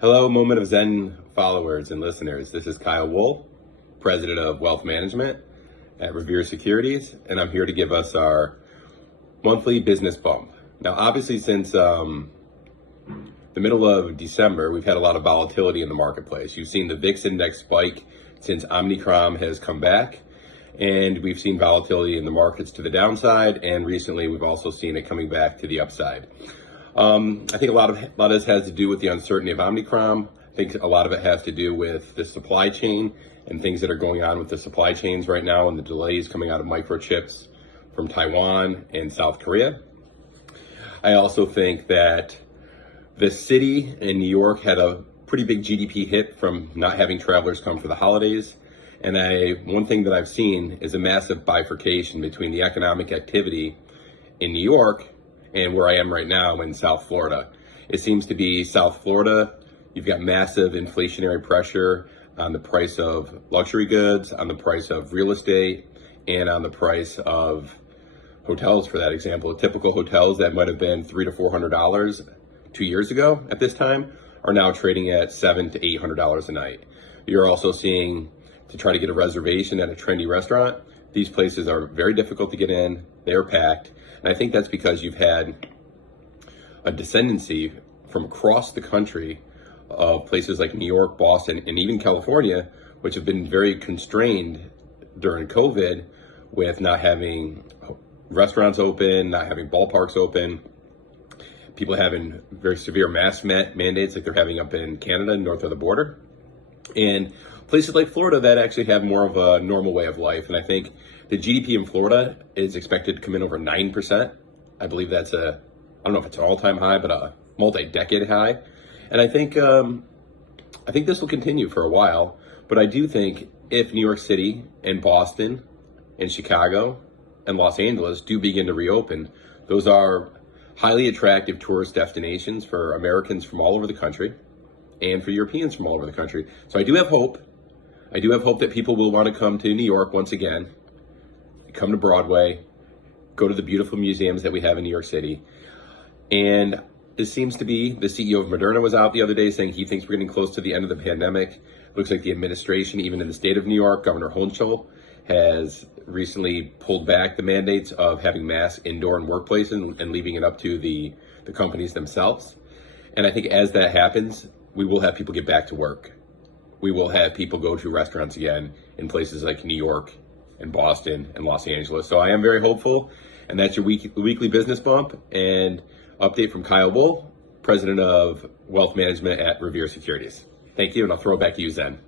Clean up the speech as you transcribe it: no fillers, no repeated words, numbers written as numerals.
Hello, Moment of Zen followers and listeners. This is Kyle Wool, President of Wealth Management at Revere Securities, and I'm here to give us our monthly business bump. Now, obviously, since the middle of December, we've had a lot of volatility in the marketplace. You've seen the VIX index spike since Omicron has come back, and we've seen volatility in the markets to the downside, and recently we've also seen it coming back to the upside. I think a lot of this has to do with the uncertainty of Omicron. I think a lot of it has to do with the supply chain and things that are going on with the supply chains right now and the delays coming out of microchips from Taiwan and South Korea. I also think that the city in New York had a pretty big GDP hit from not having travelers come for the holidays. And one thing that I've seen is a massive bifurcation between the economic activity in New York and where I am right now in South Florida. It seems to be South Florida, you've got massive inflationary pressure on the price of luxury goods, on the price of real estate, and on the price of hotels, for that example. Typical hotels that might have been $300 to $400 2 years ago at this time are now trading at $700 to $800 a night. You're also seeing, to try to get a reservation at a trendy restaurant, these places are very difficult to get in, they're packed. And I think that's because you've had a descendancy from across the country of places like New York, Boston, and even California, which have been very constrained during COVID with not having restaurants open, not having ballparks open, people having very severe mask mandates like they're having up in Canada, north of the border. And places like Florida that actually have more of a normal way of life. And I think the GDP in Florida is expected to come in over 9%. I believe that's I don't know if it's an all-time high, but a multi-decade high. And I think this will continue for a while. But I do think if New York City and Boston and Chicago and Los Angeles do begin to reopen, those are highly attractive tourist destinations for Americans from all over the country and for Europeans from all over the country. So I do have hope. I do have hope that people will want to come to New York once again, come to Broadway, go to the beautiful museums that we have in New York City. And this seems to be, the CEO of Moderna was out the other day saying he thinks we're getting close to the end of the pandemic. Looks like the administration, even in the state of New York, Governor Hochul has recently pulled back the mandates of having masks indoor in workplaces and leaving it up to the companies themselves. And I think as that happens, we will have people get back to work. We will have people go to restaurants again in places like New York and Boston and Los Angeles. So I am very hopeful. And that's your weekly business bump and update from Kyle Wool, President of Wealth Management at Revere Securities. Thank you, and I'll throw it back to you, Zen.